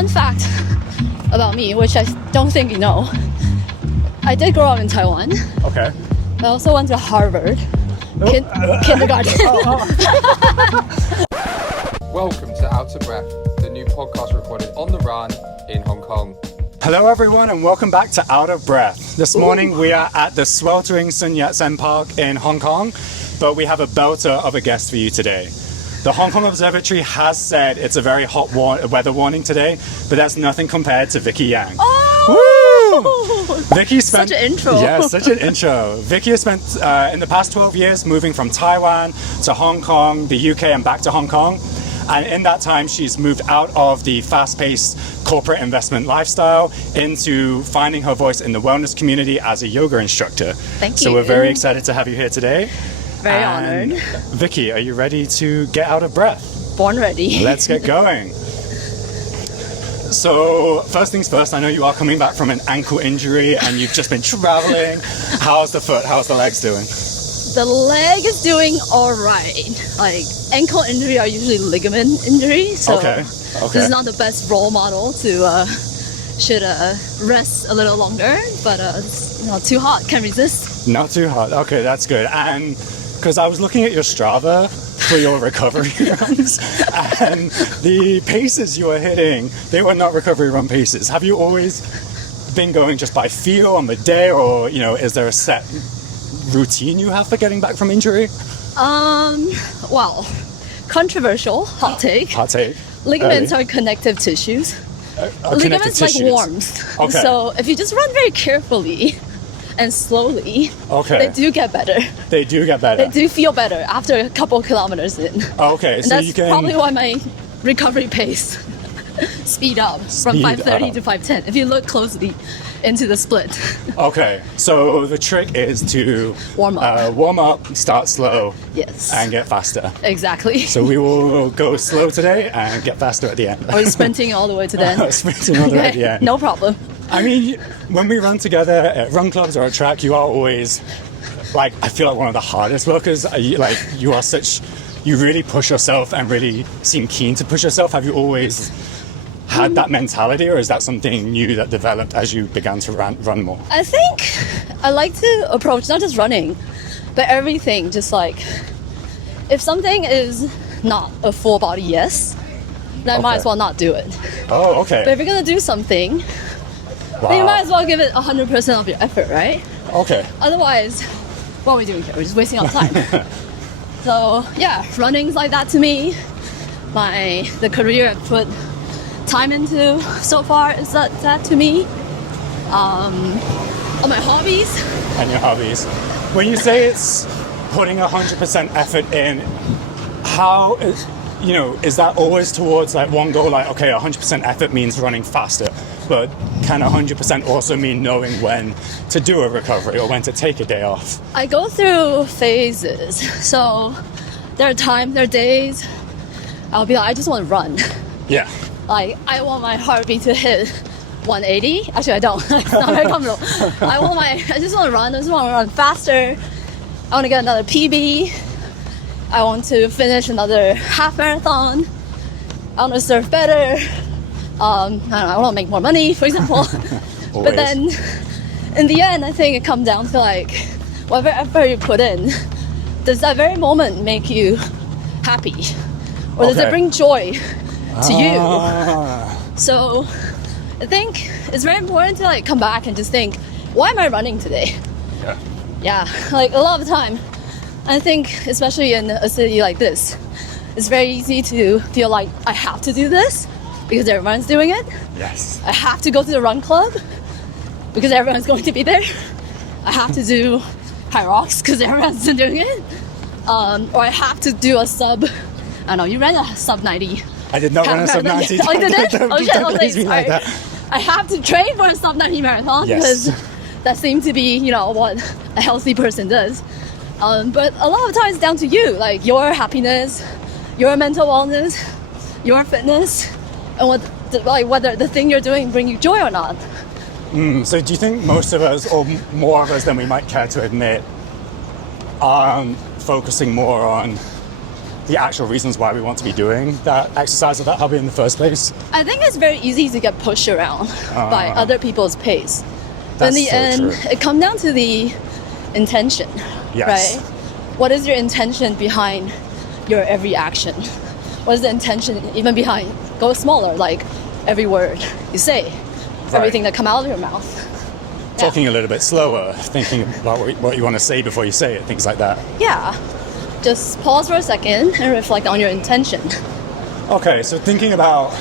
fun fact about me, which I don't think you know, I did grow up in Taiwan. Okay. I also went to Harvard kindergarten. Welcome to Out of Breath, the new podcast recorded on the run in Hong Kong. Hello everyone and welcome back to Out of Breath. This morning we are at the sweltering Sun Yat-sen Park in Hong Kong, but we have a belter of a guest for you today. The Hong Kong Observatory has said it's a very hot weather warning today, but that's nothing compared to Vicky Yang. Oh! Woo! Vicky spent, such an intro. Yeah, such an intro. Vicky has spent in the past 12 years moving from Taiwan to Hong Kong, the UK and back to Hong Kong. And in that time, she's moved out of the fast-paced corporate investment lifestyle into finding her voice in the wellness community as a yoga instructor. Thank you. So we're very excited to have you here today. Very And honored. Vicky, are you ready to get out of breath? Born ready. Let's get going. So first things first, I know you are coming back from an ankle injury and you've just been traveling. How's the foot? How's the legs doing? The leg is doing all right. Like ankle injury are usually ligament injury, so this is not the best role model to should rest a little longer. But it's not too hot, can resist. Not too hot. Okay, that's good. And because I was looking at your Strava for your recovery runs, and the paces you were hitting, they were not recovery run paces. Have you always been going just by feel on the day, or is there a set routine you have for getting back from injury? Well, controversial, hot take. Hot take. Ligaments are connective tissues. Ligaments like warmth. Okay. So if you just run very carefully and slowly, they do get better. They do get better. They do feel better after a couple kilometers in. Okay, And so that's you can probably why my recovery pace speed up from 5:30 to 5:10. If you look closely into the split. Okay, so the trick is to warm up, start slow, yes, and get faster. Exactly. So we will go slow today and get faster at the end. Are you sprinting all the way to the end? Sprinting all the way at the end. No problem. I mean, when we run together at run clubs or at track, you are always I feel like one of the hardest workers. You really push yourself and really seem keen to push yourself. Have you always had that mentality, or is that something new that developed as you began to run more? I think I like to approach not just running, but everything. Just like if something is not a full body yes, then I might as well not do it. Oh, okay. But if you're gonna do something, then you might as well give it 100% of your effort, right? Okay. Otherwise, what are we doing here? We're just wasting our time. So yeah, running's like that to me. The career I've put time into so far is that to me. On my hobbies. And your hobbies. When you say it's putting 100% effort in, how is that always towards one goal? 100% effort means running faster, but can 100% also mean knowing when to do a recovery or when to take a day off? I go through phases. So there are days I'll be like, I just want to run. Yeah. I want my heartbeat to hit 180. Actually, I don't. It's not very comfortable. I just want to run. I just want to run faster. I want to get another PB. I want to finish another half marathon. I want to surf better. I don't know, I want to make more money, for example. But then, in the end, I think it comes down to whatever effort you put in, does that very moment make you happy? Or does it bring joy to you? So I think it's very important to come back and just think, why am I running today? Yeah, a lot of the time, I think especially in a city like this, it's very easy to feel like I have to do this because everyone's doing it. Yes. I have to go to the run club because everyone's going to be there. I have to do high rocks because everyone's doing it. Or I have to do a sub. I know you ran a sub 90. I did not run a sub 90. Oh, you did it? Oh, shit. Don't praise me like that. I have to train for a sub 90 marathon because that seems to be, what a healthy person does. But a lot of times it's down to you, your happiness, your mental wellness, your fitness, and whether the thing you're doing bring you joy or not. So do you think most of us, or more of us than we might care to admit, are focusing more on the actual reasons why we want to be doing that exercise or that hobby in the first place? I think it's very easy to get pushed around by other people's pace. But in the end, it comes down to the intention, Yes. right? What is your intention behind your every action? What is the intention even behind, go smaller, like every word you say, everything that come out of your mouth. Talking a little bit slower, thinking about what you want to say before you say it, things like that. Yeah, just pause for a second and reflect on your intention. Okay, so thinking about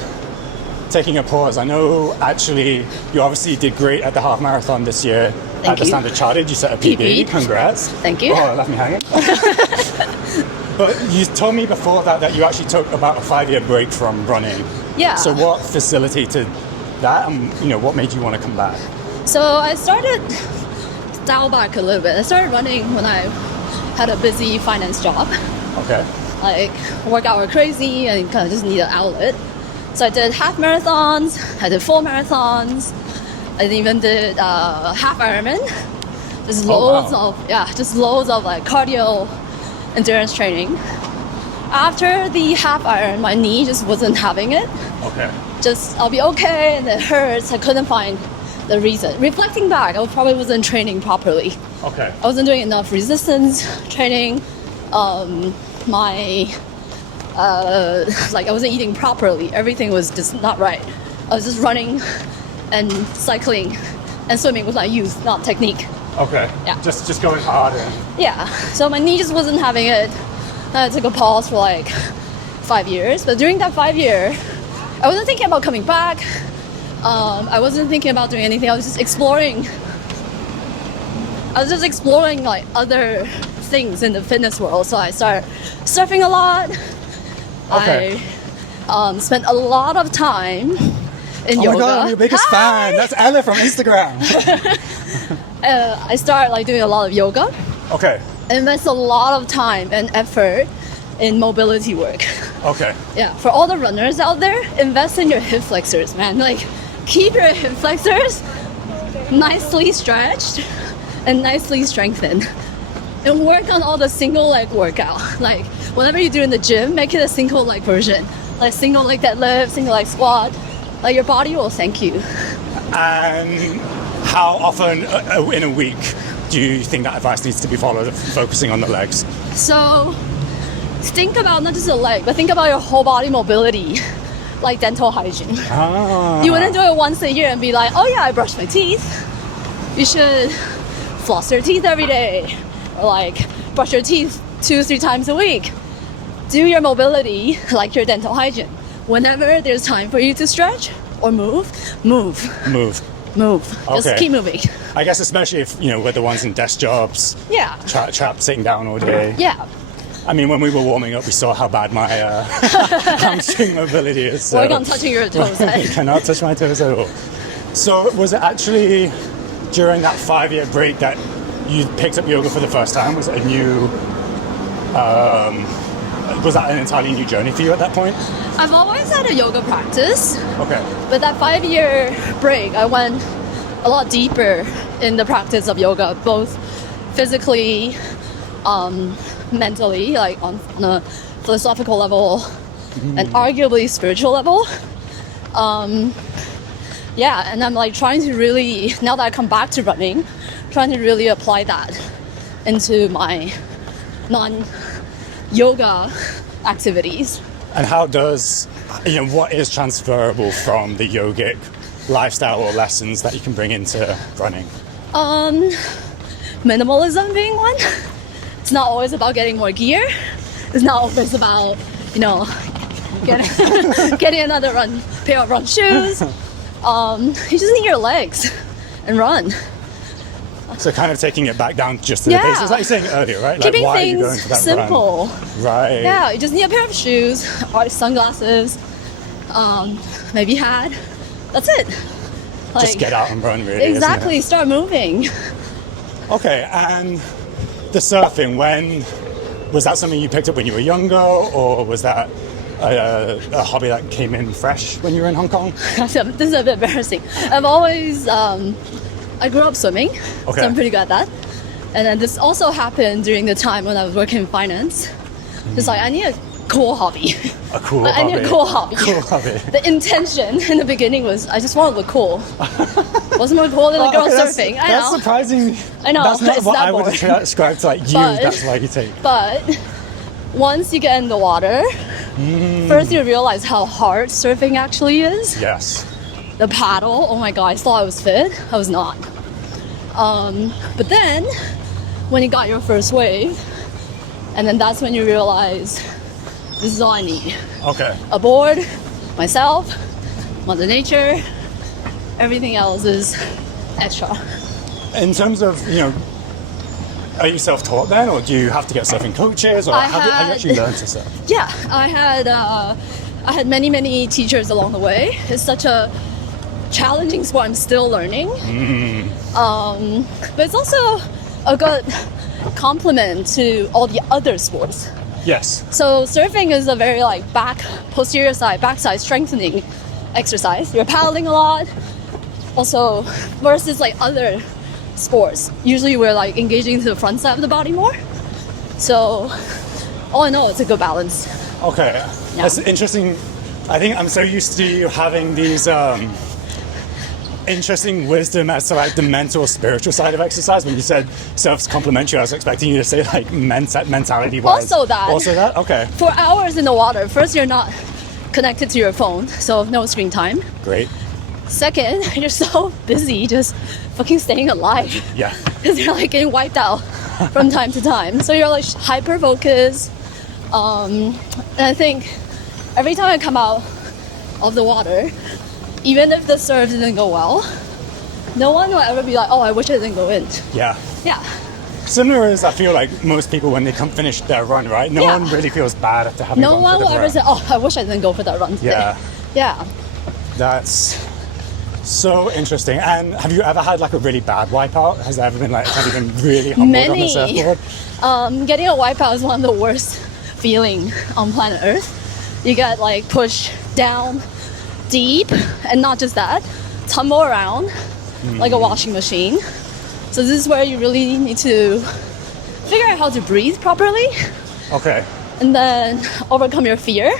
taking a pause, I know actually you obviously did great at the half marathon this year at the you. Standard Chartered. You set a PB. Congrats. Thank you. Oh, left me hanging. But you told me before that you actually took about a 5-year break from running. Yeah. So what facilitated that, and what made you want to come back? So I started dial back a little bit. I started running when I had a busy finance job. Okay. Like workout were crazy and kind of just need an outlet. So I did half marathons, I did full marathons, I even did half Ironman. Just loads of like cardio endurance training. After the half Iron, my knee just wasn't having it. Okay. Just I'll be okay and it hurts. I couldn't find the reason. Reflecting back, I probably wasn't training properly. Okay. I wasn't doing enough resistance training. I wasn't eating properly. Everything was just not right. I was just running and cycling and swimming with my youth, not technique. Okay. Yeah. Just going hard and... Yeah. So my knee just wasn't having it. I took a pause for like 5 years. But during that 5 year, I wasn't thinking about coming back. I wasn't thinking about doing anything. I was just exploring like other things in the fitness world. So I started surfing a lot. Okay. I spent a lot of time in yoga. Oh my god, I'm your biggest fan. That's Ella from Instagram. I started like doing a lot of yoga. Okay. I invest a lot of time and effort in mobility work. Okay. Yeah, for all the runners out there, invest in your hip flexors, man. Like, keep your hip flexors nicely stretched and nicely strengthened. And work on all the single leg workout. Like, whatever you do in the gym, make it a single leg version. Like single leg deadlift, single leg squat. Like, your body will thank you. And how often in a week do you think that advice needs to be followed, focusing on the legs? So, think about not just the leg, but think about your whole body mobility, like dental hygiene. You wouldn't do it once a year and be like, oh yeah, I brush my teeth. You should floss your teeth every day, or like brush your teeth 2-3 times a week. Do your mobility like your dental hygiene. Whenever there's time for you to stretch or move. Okay. Just keep moving. I guess especially if, we're the ones in desk jobs, Yeah. trapped sitting down all day. Yeah. I mean, when we were warming up, we saw how bad my hamstring mobility is. So Work on touching your toes. I cannot touch my toes at all. So was it actually during that 5-year break that you picked up yoga for the first time? Was it a new... was that an entirely new journey for you at that point? I've always had a yoga practice. Okay. But that 5-year break, I went a lot deeper in the practice of yoga, both physically, mentally, like on a philosophical level, and arguably spiritual level. Yeah, and I'm like trying to really, now that I come back to running, trying to really apply that into my non-yoga activities. And how does, what is transferable from the yogic lifestyle or lessons that you can bring into running? Minimalism being one. It's not always about getting more gear. It's not always about, getting another pair of run shoes. You just need your legs and run. So kind of taking it back down just to the basics, like you were saying earlier, right? Keeping like, why things are you going for that simple. Run? Right. Yeah, you just need a pair of shoes, or sunglasses, maybe a hat. That's it. Like, Just get out and run, really. Exactly, Isn't it? start moving. Okay, and the surfing, was that something you picked up when you were younger, or was that a hobby that came in fresh when you were in Hong Kong? This is a bit embarrassing. I've always, I grew up swimming, so I'm pretty good at that. And then this also happened during the time when I was working in finance. Just like, I need to cool hobby. A cool I hobby. need a cool hobby. Cool hobby. The intention in the beginning was I just want to look cool. Wasn't more cool than a girl surfing. I That's know. surprising. I know. That's not It's what that I would boring. have described to like you. But- That's why you take. But once you get in the water, first you realize how hard surfing actually is. Yes. The paddle, oh my god, I thought I was fit. I was not. But then, when you got your first wave, and then that's when you realize, this is all I need. Okay. A board, myself, Mother Nature, everything else is extra. In terms of, are you self-taught then, or do you have to get surfing coaches, or have you actually learned to surf? Yeah, I had many teachers along the way. It's such a challenging sport. I'm still learning. But it's also a good complement to all the other sports. Yes. So surfing is a very posterior side, backside strengthening exercise. You're paddling a lot. Also, versus other sports, usually we're engaging to the front side of the body more. So all in all, it's a good balance. Okay. Yeah. That's interesting. I think I'm so used to you having these interesting wisdom as to the mental, spiritual side of exercise. When you said surf's complementary, I was expecting you to say mentality wise. Also that. Also that? Okay. For hours in the water, first you're not connected to your phone, so no screen time. Great. Second, you're so busy just fucking staying alive. Yeah. Because you're getting wiped out from time to time. So you're hyper focused. And I think every time I come out of the water, even if the surf didn't go well, no one will ever be like, oh, I wish I didn't go in. Yeah. Yeah. Similar as I feel like most people when they come finish their run, right? No Yeah. one really feels bad after having No gone one for the will ever run. say, oh, I wish I didn't go for that run today. Yeah. Yeah. That's so interesting. And have you ever had a really bad wipeout? Has there ever been have you been really humbled on the Many. surfboard? Getting a wipeout is one of the worst feeling on planet Earth. You get pushed down deep, and not just that, tumble around like a washing machine. So this is where you really need to figure out how to breathe properly, Okay. and then overcome your fear.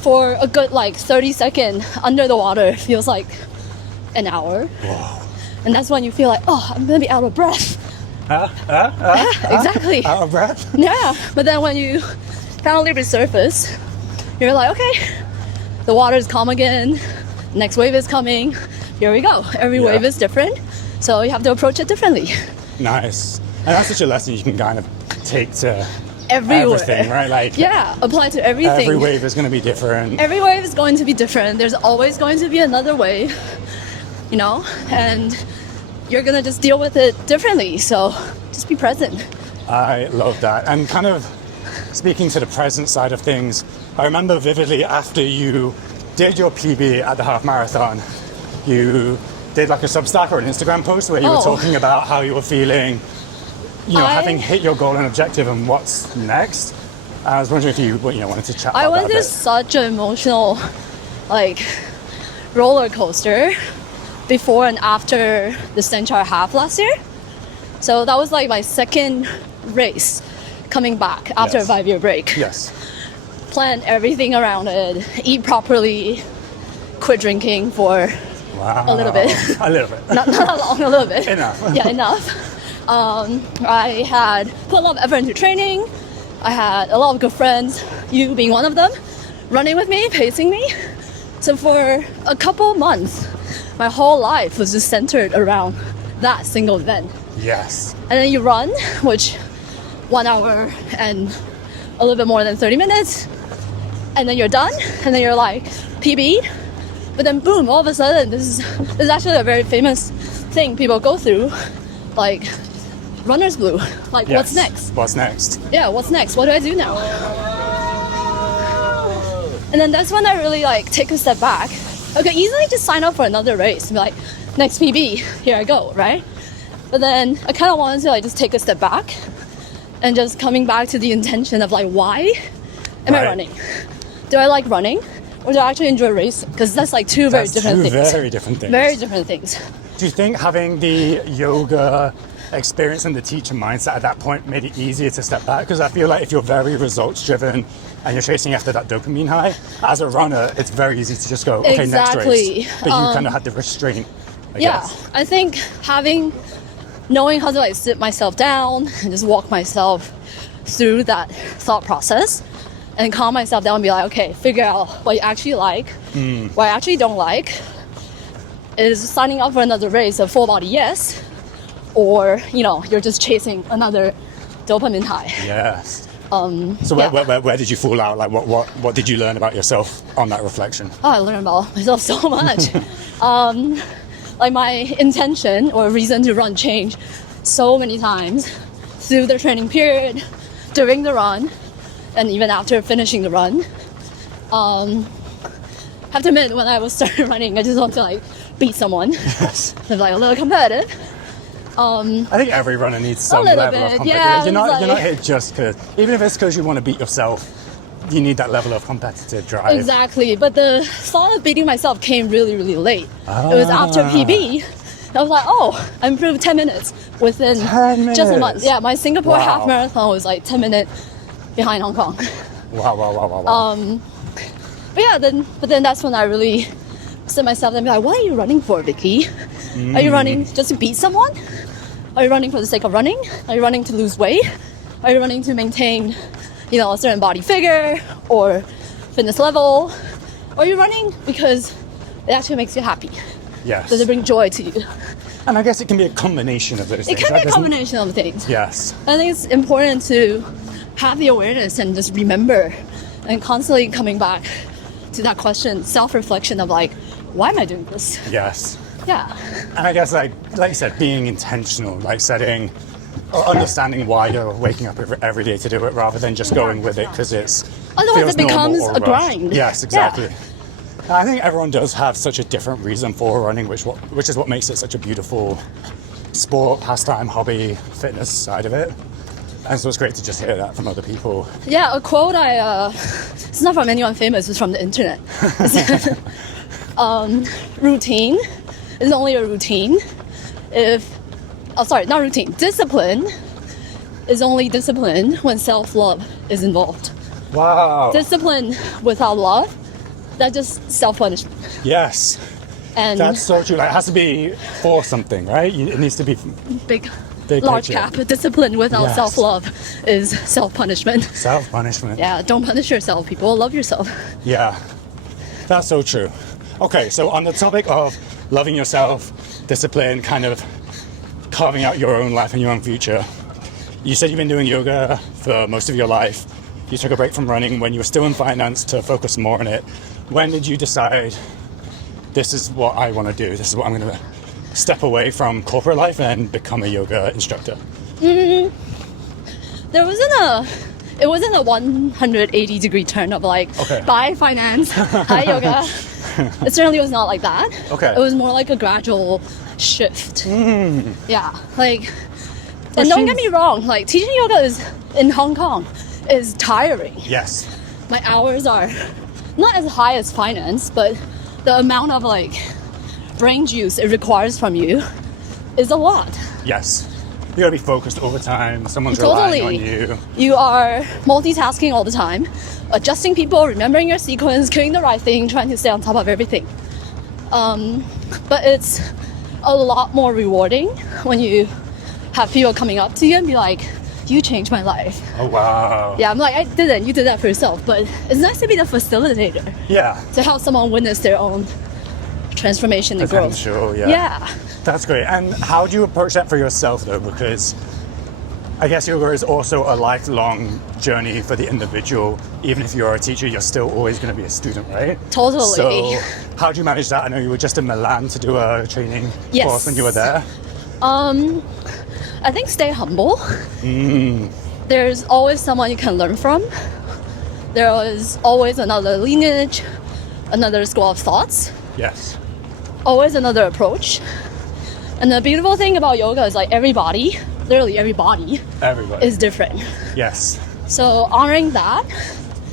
For a good 30-second under the water feels like an hour. Whoa. And that's when you feel oh, I'm gonna be out of breath. Exactly. Out of breath? Yeah, but then when you finally resurface, you're okay, the water is calm again, next wave is coming, here we go. Every Yeah. wave is different, so you have to approach it differently. Nice. And that's such a lesson you can kind of take to Everywhere. everything, right? Yeah, apply to everything. Every wave is going to be different. Every wave is going to be different. There's always going to be another wave, and you're gonna just deal with it differently, so just be present. I love that. And kind of speaking to the present side of things, I remember vividly after you did your PB at the half marathon, you did a Substack or an Instagram post where you were talking about how you were feeling, having hit your goal and objective and what's next. I was wondering if you wanted to chat about I went that a through bit. such an emotional roller coaster before and after the Central Half last year. So that was my second race coming back after Yes. a 5-year break. Yes. Plan everything around it, eat properly, quit drinking for Wow. a little bit. A little bit. not that long, a little bit. Enough. Yeah, enough. I had put a lot of effort into training. I had a lot of good friends, you being one of them, running with me, pacing me. So for a couple months, my whole life was just centered around that single event. Yes. And then you run, which 1 hour and a little bit more than 30 minutes. And then you're done, and then you're PB. But then boom, all of a sudden, this is actually a very famous thing people go through, runner's blue. What's Yes. next? What's next? Yeah, what's next? What do I do now? And then that's when I really take a step back. I could easily just sign up for another race and be next PB, here I go, right? But then I kind of wanted to just take a step back and just coming back to the intention of why am I Right. running? Do I like running, or do I actually enjoy racing? Because that's two very That's different two things. very different things. Very different things. Do you think having the yoga experience and the teacher mindset at that point made it easier to step back? Because I feel like if you're very results driven and you're chasing after that dopamine high, as a runner, it's very easy to just go, okay, next race. But you kind of had the restraint, I guess. I think knowing how to like sit myself down and just walk myself through that thought process and calm myself down and be like, okay, figure out what you actually like, what I actually don't like. Is signing up for another race a full body yes, or you're just chasing another dopamine high. Yes. So where did you fall out? Like what did you learn about yourself on that reflection? I learned about myself so much. Like my intention or reason to run changed so many times through the training period, during the run, and even after finishing the run. Have to admit, when I was started running, I just want to like beat someone. Yes. I'm like a little competitive. I think every runner needs some level of competitive. Yeah, you're not here just because, even if it's because you want to beat yourself, you need that level of competitive drive. Exactly, but the thought of beating myself came really, really late. It was after PB. I was like, oh, I improved 10 minutes within 10 minutes. Just a month. Yeah, my Singapore half marathon was like 10 minutes behind Hong Kong. Wow. But then that's when I really sit myself there and be like, what are you running for, Vicky? Are you running just to beat someone? Are you running for the sake of running? Are you running to lose weight? Are you running to maintain, a certain body figure or fitness level? Or are you running because it actually makes you happy? Yes. Does it bring joy to you? And I guess it can be a combination of those things. It can be a combination of things. Yes. I think it's important to have the awareness and just remember and constantly coming back to that question, self-reflection of like, why am I doing this? Yes. Yeah. And I guess like you said, being intentional, like setting or understanding why you're waking up every day to do it rather than just going with it because it's otherwise it becomes a grind. Yes, exactly. Yeah. I think everyone does have such a different reason for running, which is what makes it such a beautiful sport, pastime, hobby, fitness side of it. And so it's great to just hear that from other people. Yeah, a quote it's not from anyone famous, it's from the internet. Routine is only a routine not routine. Discipline is only discipline when self-love is involved. Wow. Discipline without love, that's just self-punishment. Yes. And that's so true. Like, it has to be for something, right? It needs to be big large picture. cap. Discipline without self-love is self-punishment. Self-punishment. Yeah, don't punish yourself, people. Love yourself. Yeah, that's so true. Okay, so on the topic of loving yourself, discipline, kind of carving out your own life and your own future, you said you've been doing yoga for most of your life. You took a break from running when you were still in finance to focus more on it. When did you decide, this is what I want to do, this is what I'm going to step away from corporate life and become a yoga instructor? It wasn't a 180 degree turn of like, bye finance, hi yoga. It certainly was not like that. Okay. It was more like a gradual shift. Yeah, like, and don't get me wrong, like teaching yoga in Hong Kong is tiring. Yes. My hours are not as high as finance, but the amount of like brain juice it requires from you is a lot. Yes. You gotta be focused all the time. Someone's relying on you. You are multitasking all the time, adjusting people, remembering your sequence, doing the right thing, trying to stay on top of everything. But it's a lot more rewarding when you have people coming up to you and be like, you changed my life. Oh, wow. Yeah, I'm like, I didn't. You did that for yourself. But it's nice to be the facilitator. Yeah. To help someone witness their own transformation and growth. Potential, Yeah. That's great. And how do you approach that for yourself, though? Because I guess yoga is also a lifelong journey for the individual. Even if you're a teacher, you're still always going to be a student, right? Totally. So how do you manage that? I know you were just in Milan to do a training course when you were there. I think stay humble. There's always someone you can learn from. There is always another lineage, another school of thoughts. Yes. Always another approach. And the beautiful thing about yoga is like everybody, literally everybody is different. Yes. So honoring that,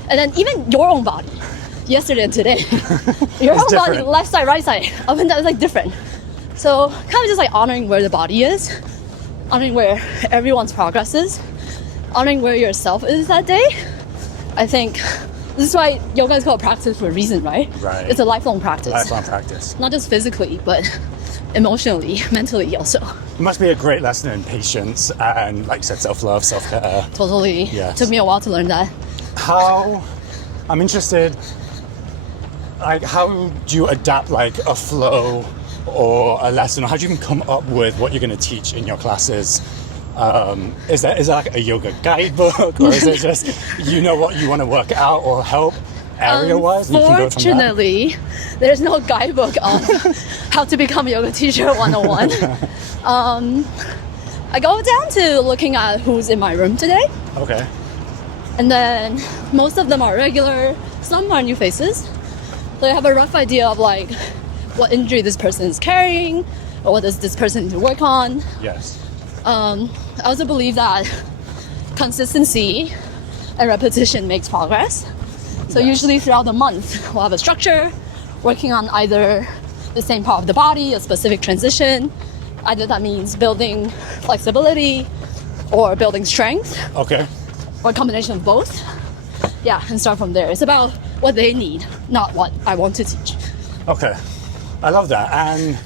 and then even your own body, yesterday and today, your own body, left side, right side, up and down, is like different. So kind of just like honoring where the body is, honoring where everyone's progress is, honoring where yourself is that day. I think this is why yoga is called practice for a reason, right? Right. It's a lifelong practice. Lifelong practice. Not just physically, but emotionally, mentally also. It must be a great lesson in patience and, like you said, self-love, self-care. Totally. Yes. Took me a while to learn that. I'm interested, like, how do you adapt, like, a flow or a lesson? Or how do you even come up with what you're going to teach in your classes? Is that like a yoga guidebook, or is it just you know what you want to work out or help area-wise? And you can go from that? Unfortunately, there's no guidebook on how to become a yoga teacher 101. I go down to looking at who's in my room today. Okay. And then most of them are regular, some are new faces. So I have a rough idea of like what injury this person is carrying, or what does this person need to work on. Yes. I also believe that consistency and repetition makes progress. So usually throughout the month, we'll have a structure, working on either the same part of the body, a specific transition. Either that means building flexibility or building strength, Okay. or a combination of both. Yeah, and start from there. It's about what they need, not what I want to teach. Okay. I love that. And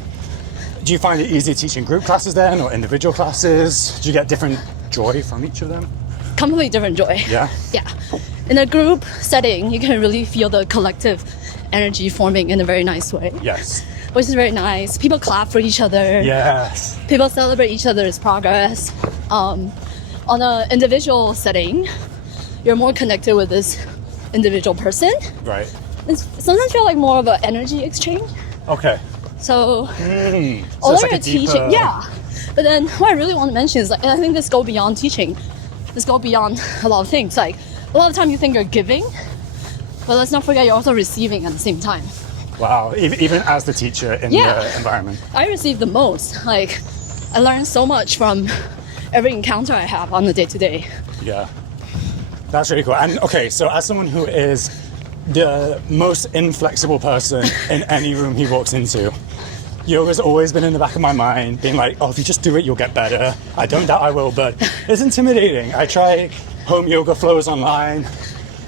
do you find it easy teaching group classes then, or individual classes? Do you get different joy from each of them? Completely different joy. Yeah? Yeah. In a group setting, you can really feel the collective energy forming in a very nice way, Yes. which is very nice. People clap for each other. Yes. People celebrate each other's progress. On an individual setting, you're more connected with this individual person. Right. It's sometimes feel like more of an energy exchange. Okay. So, So although it's like you're a deeper... teaching, yeah. But then what I really want to mention is, like, and I think this goes beyond teaching. This goes beyond a lot of things. Like, a lot of time you think you're giving, but let's not forget you're also receiving at the same time. Wow. Even as the teacher in the environment. I receive the most. Like, I learn so much from every encounter I have on the day-to-day. Yeah. That's really cool. And okay, so as someone who is the most inflexible person in any room he walks into, yoga's always been in the back of my mind, being like, oh, if you just do it, you'll get better. I don't doubt I will, but it's intimidating. I try home yoga flows online,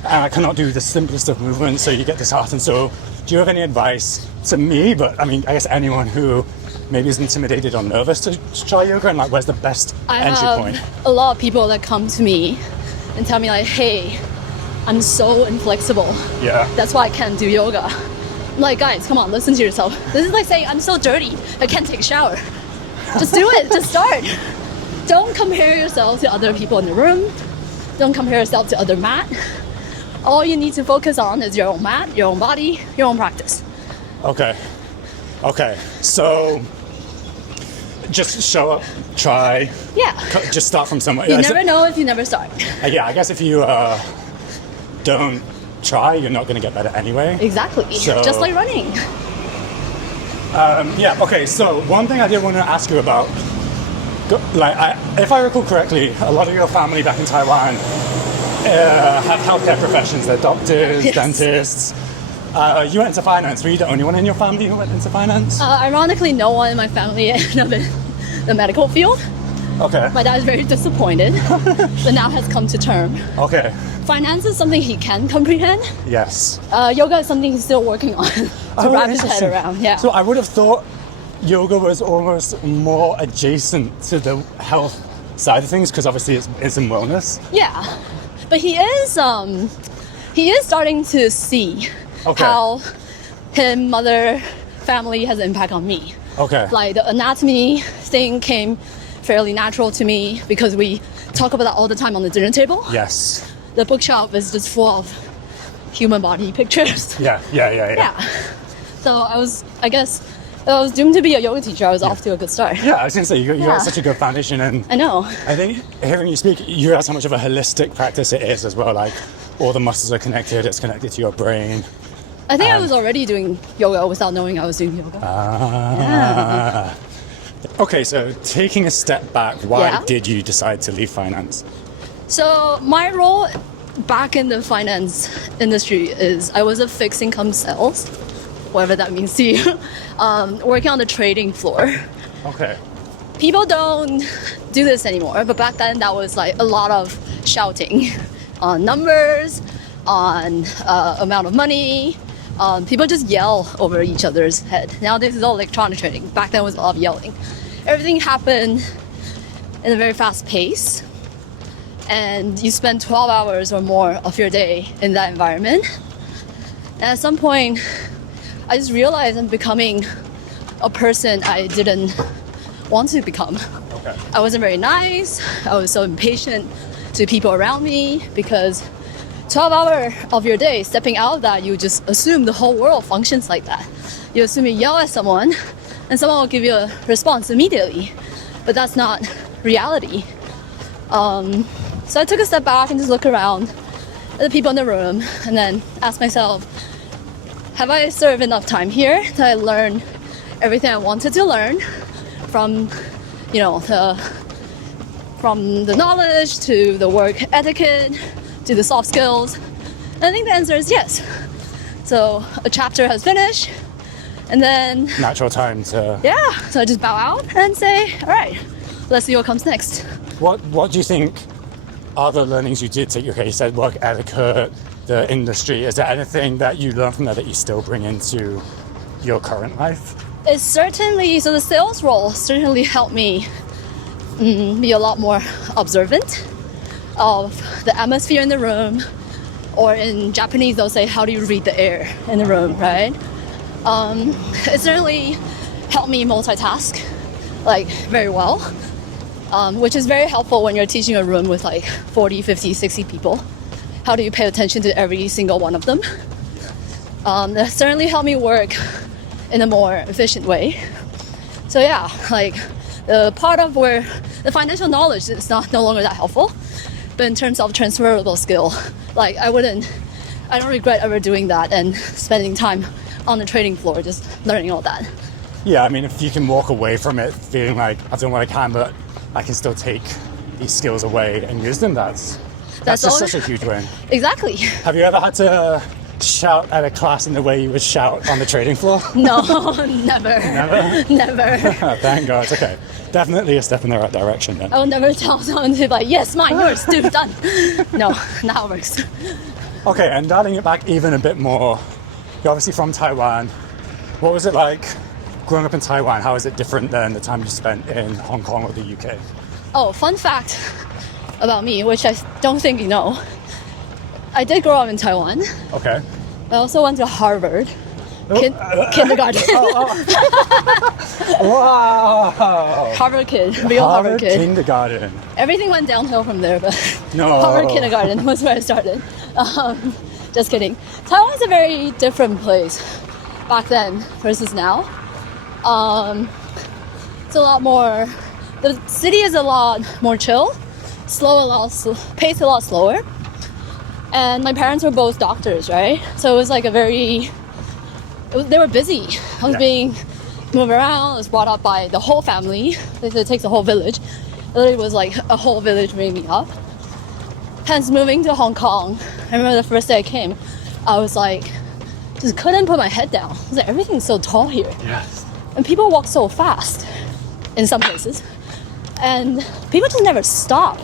and I cannot do the simplest of movements, so you get disheartened. So do you have any advice to me, but I mean, I guess anyone who maybe is intimidated or nervous to try yoga, and like, where's the best entry point? A lot of people that come to me and tell me like, hey, I'm so inflexible. Yeah. That's why I can't do yoga. I'm like, guys, come on, listen to yourself. This is like saying I'm so dirty, I can't take a shower. Just do it, just start. Don't compare yourself to other people in the room. Don't compare yourself to other mat. All you need to focus on is your own mat, your own body, your own practice. Okay. So just show up, try. Yeah. Just start from somewhere. You never know if you never start. Yeah, I guess if you don't try, you're not going to get better anyway. Exactly. So- Just like running. Yeah, okay, so one thing I did want to ask you about, if I recall correctly, a lot of your family back in Taiwan have healthcare professions. They're doctors, Yes. dentists. You went into finance. Were you the only one in your family who went into finance? Ironically, no one in my family ended up in the medical field. Okay. My dad is very disappointed, but now has come to term. Okay. Finance is something he can comprehend. Yes. Yoga is something he's still working on to wrap his head interesting. around. Yeah. So I would have thought yoga was almost more adjacent to the health side of things, because obviously it's in wellness. Yeah, but he is starting to see Okay. how his mother family has an impact on me. Okay. Like the anatomy thing came fairly natural to me because we talk about that all the time on the dinner table. Yes. The bookshelf is just full of human body pictures. Yeah. Yeah. So I guess I was doomed to be a yoga teacher. I was off to a good start. Yeah, I was going to say, you Yeah. got such a good foundation, and I know. I think hearing you speak, you realize how much of a holistic practice it is as well. Like, all the muscles are connected, it's connected to your brain. I think I was already doing yoga without knowing I was doing yoga. Okay, so taking a step back, why Yeah. did you decide to leave finance? So my role back in the finance industry is I was a fixed income sales, whatever that means to you, working on the trading floor. Okay. people don't do this anymore, but back then that was like a lot of shouting on numbers, on amount of money. People just yell over each other's head. Nowadays it's all electronic trading. Back then it was a lot of yelling. Everything happened in a very fast pace, and you spend 12 hours or more of your day in that environment. And at some point, I just realized I'm becoming a person I didn't want to become. Okay. I wasn't very nice. I was so impatient to people around me because 12 hours of your day, stepping out of that, you just assume the whole world functions like that. You assume you yell at someone and someone will give you a response immediately, but that's not reality. So I took a step back and just looked around at the people in the room and then asked myself, have I served enough time here that I learned everything I wanted to learn from, from the knowledge to the work etiquette to the soft skills? And I think the answer is yes. So a chapter has finished, and then Natural time to... so I just bow out and say, all right, let's see what comes next. What do you think are the learnings you did take? You said work etiquette, the industry. Is there anything that you learned from that that you still bring into your current life? It's certainly, so the sales role certainly helped me be a lot more observant of the atmosphere in the room, or in Japanese they'll say, how do you read the air in the room, right? It certainly helped me multitask like very well, which is very helpful when you're teaching a room with like 40, 50, 60 people. How do you pay attention to every single one of them? That certainly helped me work in a more efficient way. So yeah, like the part of where the financial knowledge is no longer that helpful, but in terms of transferable skill, like I don't regret ever doing that and spending time on the trading floor just learning all that. Yeah, I mean, if you can walk away from it feeling like I've done what I can, but I can still take these skills away and use them, that's just such a huge win. Exactly. Have you ever had to shout at a class in the way you would shout on the trading floor? No, never. Never? Never. Thank God. Okay. Definitely a step in the right direction then. I will never tell someone to be like, yes, mine, yours, dude, done. No, not how it works. Okay, and dialing it back even a bit more, you're obviously from Taiwan. What was it like growing up in Taiwan? How is it different than the time you spent in Hong Kong or the UK? Oh, fun fact about me, which I don't think you know. I did grow up in Taiwan. Okay. I also went to Harvard. Kindergarten. Wow! Harvard kid, real Harvard kid. Kindergarten. Everything went downhill from there, but No. Harvard kindergarten was where I started. Just kidding. Taiwan's a very different place back then versus now. It's a lot more. The city is a lot more chill, paced a lot slower. And my parents were both doctors, right? So it was like they were busy. I was being moved around. I was brought up by the whole family. They said it takes a whole village. It literally was like a whole village bringing me up. Hence moving to Hong Kong. I remember the first day I came, I was like, just couldn't put my head down. I was like, everything's so tall here. Yes. And people walk so fast in some places. And people just never stop.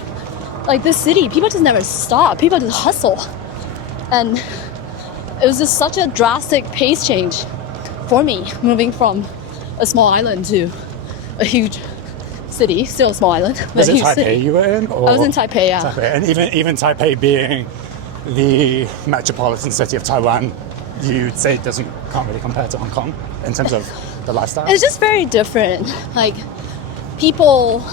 Like this city, people just never stop. People just hustle. And it was just such a drastic pace change for me, moving from a small island to a huge city, still a small island, but Was a it huge Taipei city. you were in? Or? I was in Taipei, yeah. Taipei. And even Taipei being the metropolitan city of Taiwan, you'd say can't really compare to Hong Kong in terms of the lifestyle? It's just very different. Like people,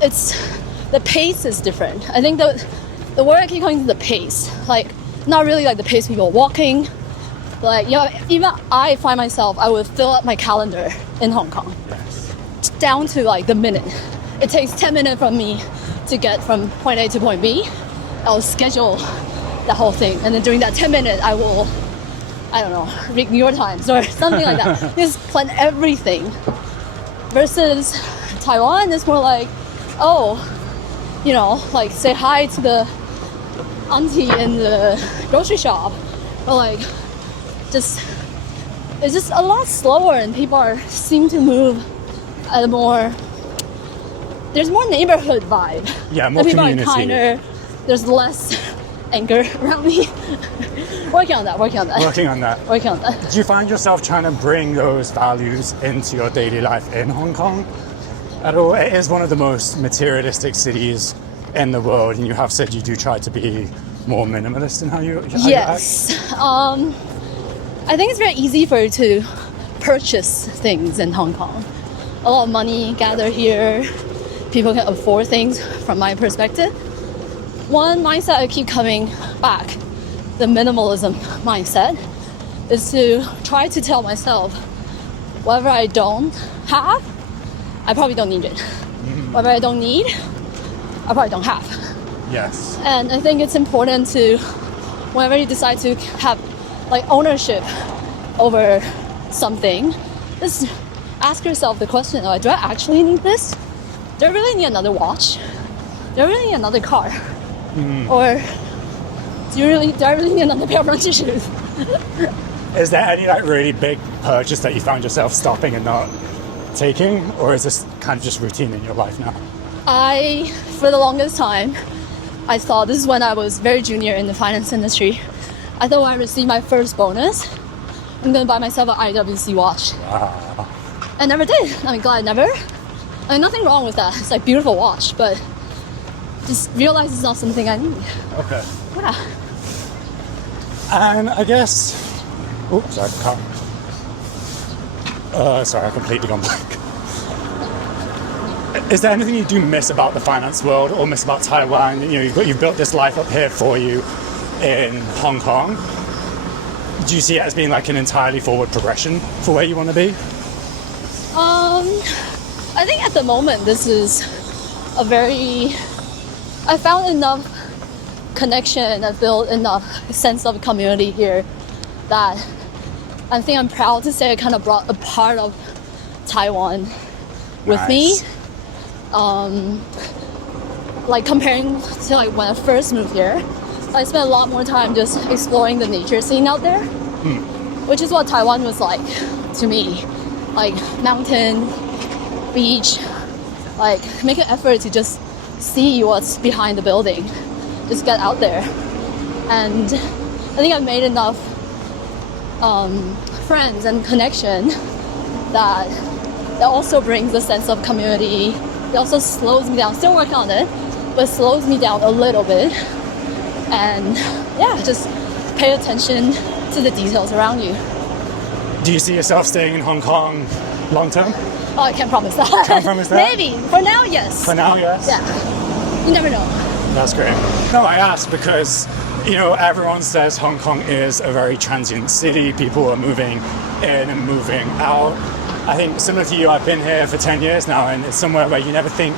the pace is different. I think the word I keep calling is the pace. Like not really like the pace people walking. Like even I find myself, I would fill up my calendar in Hong Kong. Yes. Down to like the minute. It takes 10 minutes from me to get from point A to point B. I'll schedule the whole thing, and then during that 10 minutes I will, I don't know, read New York Times or something like that. Just plan everything. Versus Taiwan, it's more like, like say hi to the auntie in the grocery shop, or like it's just a lot slower, and people seem to move at a more there's more neighborhood vibe. Yeah, more the people community. are kinder. There's less anger around me. Working on that. Working on that. Working on that. Do you find yourself trying to bring those values into your daily life in Hong Kong at all? It is one of the most materialistic cities in the world, and you have said you do try to be more minimalist in how you act. Yes. I think it's very easy for you to purchase things in Hong Kong. A lot of money gathered here. People can afford things from my perspective. One mindset I keep coming back, the minimalism mindset, is to try to tell myself whatever I don't have, I probably don't need it. Whatever I don't need, I probably don't have. Yes. And I think it's important to, whenever you decide to have like ownership over something, just ask yourself the question, like, do I actually need this? Do I really need another watch? Do I really need another car? Or do I really need another pair of running shoes? Is there any like really big purchase that you found yourself stopping and not taking, or is this kind of just routine in your life now? For the longest time, I thought, this is when I was very junior in the finance industry, I thought when I received my first bonus, I'm gonna buy myself an IWC watch. Wow. I never did. I'm glad I never. Nothing wrong with that. It's like a beautiful watch, but just realize it's not something I need. Okay. Yeah. And I guess, oops, sorry, sorry, I completely gone blank. Is there anything you do miss about the finance world or miss about Taiwan? You know, you've built this life up here for you in Hong Kong. Do you see it as being like an entirely forward progression for where you want to be? I think at the moment this is I found enough connection, I built enough sense of community here that I think I'm proud to say I kind of brought a part of Taiwan with me. Like comparing to like when I first moved here, I spent a lot more time just exploring the nature scene out there, which is what Taiwan was like to me. Like mountain, beach, like make an effort to just see what's behind the building. Just get out there. And I think I've made enough friends and connection that also brings a sense of community. It also slows me down, still working on it, but slows me down a little bit. And yeah, just pay attention to the details around you. Do you see yourself staying in Hong Kong long term? Oh, I can't promise that. Can't promise that? Maybe. For now, yes. For now, yes? Yeah. You never know. That's great. No, I asked because, you know, everyone says Hong Kong is a very transient city. People are moving in and moving out. I think similar to you, I've been here for 10 years now, and it's somewhere where you never think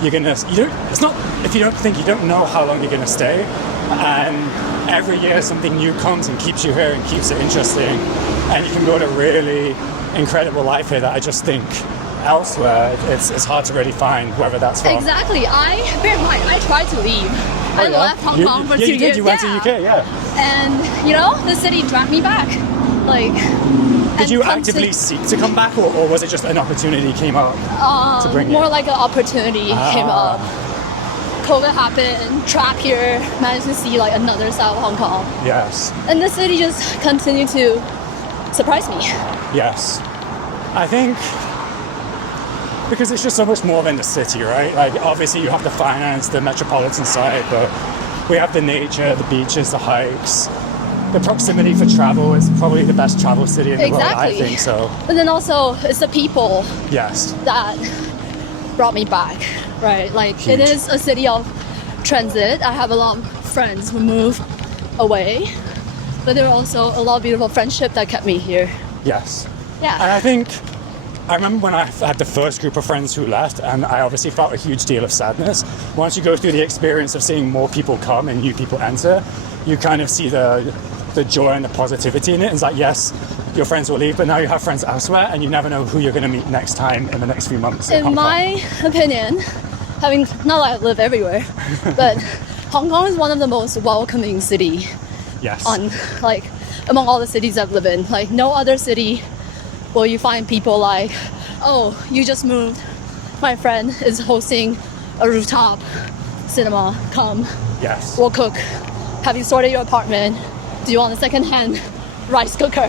you're gonna, if you don't think, you don't know how long you're gonna stay. And every year something new comes and keeps you here and keeps it interesting. And you can build a really incredible life here that I just think elsewhere, it's hard to really find whether that's from. Exactly. Bear in mind, I tried to leave. I left Hong Kong for 2 years. You did. You went to UK, yeah. And you know, the city dragged me back. Like. Did you actively seek to come back, or was it just an opportunity came up to bring you? More like an opportunity came up. COVID happened, trapped here, managed to see like another side of Hong Kong. Yes. And the city just continued to surprise me. Yes. I think because it's just so much more than the city, right? Like obviously you have the finance, the metropolitan side, but we have the nature, the beaches, the hikes. The proximity for travel is probably the best travel city in the world, I think so. But then also it's the people yes. that brought me back, right? Like Huge. It is a city of transit. I have a lot of friends who moved away, but there are also a lot of beautiful friendship that kept me here. Yes. Yeah. And I remember when I had the first group of friends who left, and I obviously felt a huge deal of sadness. Once you go through the experience of seeing more people come and new people enter, you kind of see the joy and the positivity in it. It's like, yes, your friends will leave, but now you have friends elsewhere, and you never know who you're going to meet next time in the next few months. In my opinion, having not that I live everywhere, but Hong Kong is one of the most welcoming city. Yes. Among all the cities I've lived in. Like no other city will you find people like, oh, you just moved. My friend is hosting a rooftop cinema. Come, Yes. we'll cook. Have you sorted your apartment? Do you want a second-hand rice cooker?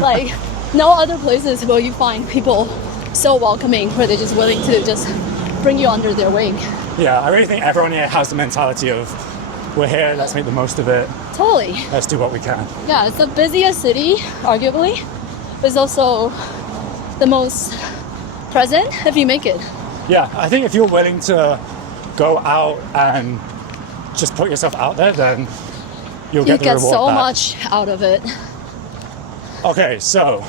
Like, no other places will you find people so welcoming where they're just willing to just bring you under their wing. Yeah, I really think everyone here has the mentality of, we're here, let's make the most of it, Totally. let's do what we can. Yeah, it's the busiest city, arguably. But it's also the most present if you make it. Yeah, I think if you're willing to go out and just put yourself out there, then you'll You get the get reward so back. much out of it. Okay, so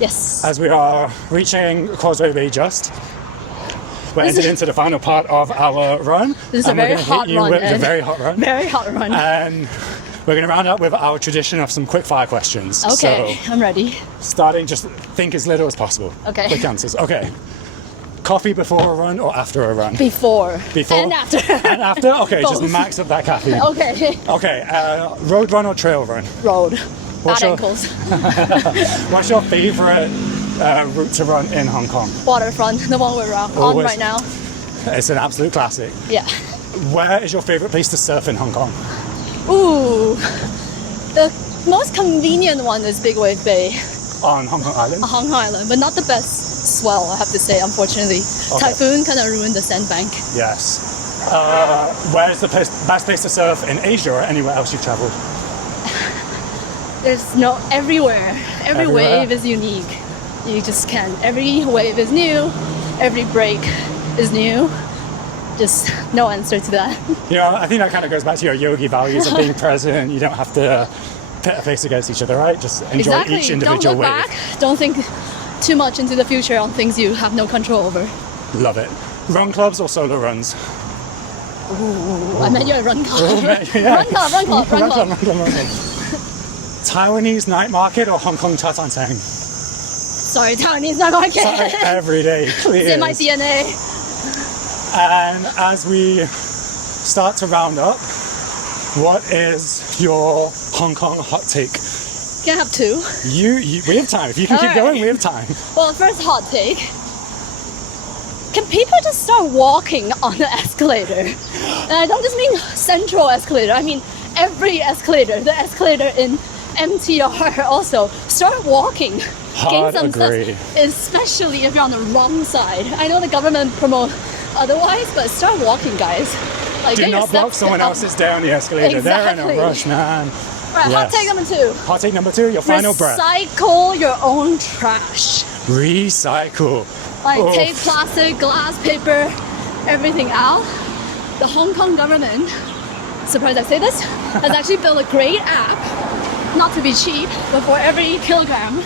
Yes. as we are reaching Causeway Bay just, we're entered into the final part of our run. This is a and we're very gonna hit hot you run, with- It's a Ed. very hot run. Very hot run. And we're going to round up with our tradition of some quick fire questions. Okay, I'm ready. So starting, just think as little as possible. Okay. Quick answers. Okay. Coffee before a run or after a run? Before. Before? And after. And after? Okay, just Both. max up that caffeine. Okay. Okay, road run or trail run? Road. What's Bad your- ankles. What's your favorite route to run in Hong Kong? Waterfront, the one we're on Always. right now. It's an absolute classic. Yeah. Where is your favorite place to surf in Hong Kong? Ooh. The most convenient one is Big Wave Bay, On Hong Kong Island? Hong Kong Island, but not the best swell, I have to say, unfortunately. Okay. Typhoon kind of ruined the sandbank. Yes. Where is the best place to surf in Asia or anywhere else you've traveled? There's no everywhere. Every Everywhere? wave is unique. You just can't. Every wave is new. Every break is new. Just no answer to that. You know, I think that kind of goes back to your yogi values of being present. You don't have to pit a face against each other, right? Just enjoy Exactly. each Don't individual look wave. back. Don't think too much into the future on things you have no control over. Love it. Run clubs or solo runs? I meant you're a run club. Yeah. Run club, run club, run club. Run club. Taiwanese night market or Hong Kong cha tang tang? Sorry, Taiwanese not going to get it. Every day, It's clear. in my DNA. And as we start to round up, what is your Hong Kong hot take? Can I have two? We have time. If you can keep All going, right. we have time. Well, first hot take. Can people just start walking on the escalator? And I don't just mean central escalator. I mean every escalator. The escalator in MTR also. Start walking. Hard Gain some agree. steps, especially if you're on the wrong side. I know the government promote otherwise, but start walking, guys. Like, Do get your not block steps someone up. else's day on the escalator. They're in Exactly. a rush, man. Right, hot Yes. take number two. Hot take number 2, your final breath. Recycle your own trash. Recycle. Like Oof. take plastic, glass, paper, everything out. The Hong Kong government, surprised I say this, has actually built a great app, not to be cheap, but for every kilogram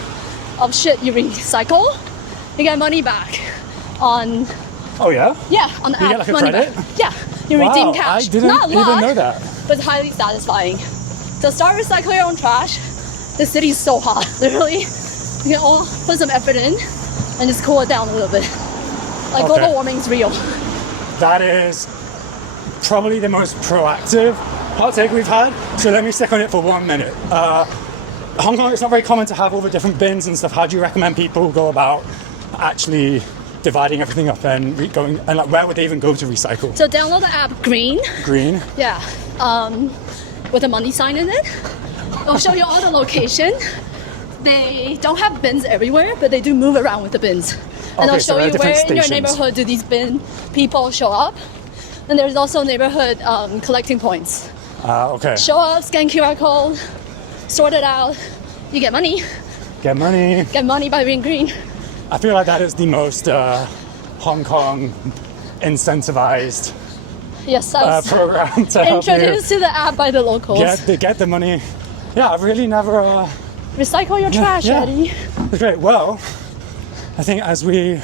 of shit you recycle, you get money back on, Oh yeah? on the You app. get like a money credit? back. Yeah, you Wow, redeem cash. I didn't Not a even lot, know that. but it's highly satisfying. So start recycling your own trash. The city's so hot, literally. You can all put some effort in and just cool it down a little bit. Like Okay. global warming is real. That is probably the most proactive hot take we've had. So let me stick on it for 1 minute. Hong Kong, it's not very common to have all the different bins and stuff. How do you recommend people go about actually dividing everything up and going, and like where would they even go to recycle? So download the app Green, Green? yeah, with a money sign in it. It'll show you all the location. They don't have bins everywhere, but they do move around with the bins. And Okay, they'll so show there are you different where in your stations. neighborhood do these bin people show up. And there's also neighborhood collecting points. Okay. Show up, scan QR code, sort it out. You get money. Get money. Get money by being green. I feel like that is the most Hong Kong incentivized Yes, I was program to help you introduced to the app by the locals. get the money. Yeah, I've really never. Recycle your trash, yeah. Eddie. Great. Well, I think as we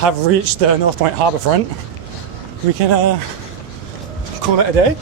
have reached the North Point Harbourfront, we can call it a day.